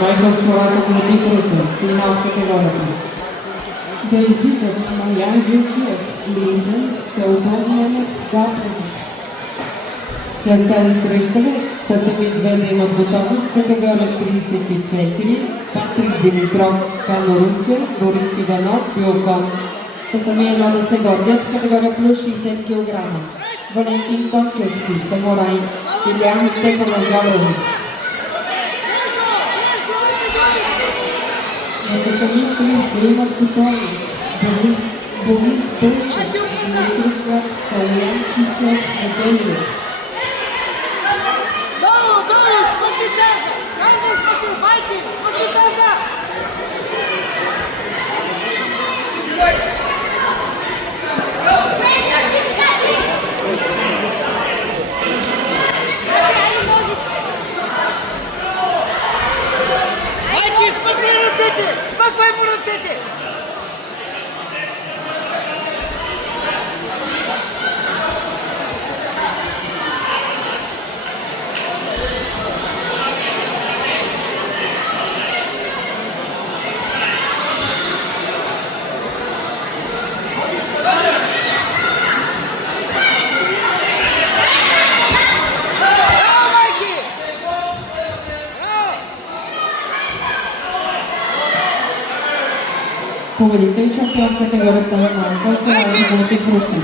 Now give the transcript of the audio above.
Майкъл Сората против Руса, финал в категорията. Действисът Маян Дюкиев, Линдън, Теодор Немов, Габрев. След тази срещане, Татами две да имат готовност в категория 34, Патрик Димитров, Кано Русия, Борис Иванов, Биокон. Татами едно да се готвят в категория плюс 60 кг. Валентин Тончевски, Самурай, Илиан Степанов, Габрев. На Татами да имат готовност Борис Пълчев, Димитров Град, Калян Кислев, Неделиев. Смахвай му ръцете! Победител и шампион в категорията на Майкъл Сората против Руси.